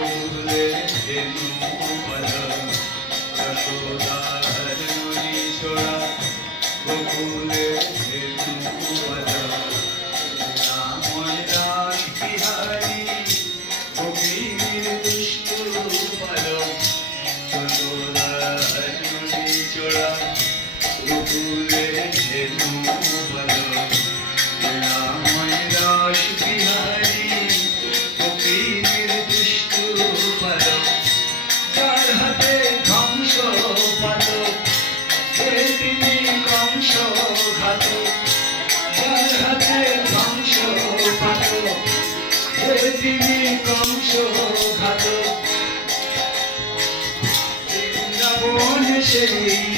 গোকুলের ধেনু বালক যশোদার নদী চোরা গোকুলের ধেনু বালক রাময় রাস বিহারী গোপীর দুষ্টু বালক যশোদার নদী চোরা গোকুলের ধেনু বালক রাময় রাস বিহারী গোপীর দুষ্টু বালক যার হাতে ধ্বংস পালক তিনি কংস ঘাতক যার হাতে ধ্বংস পালক তিনি কংস ঘাতক বৃন্দাবন সেই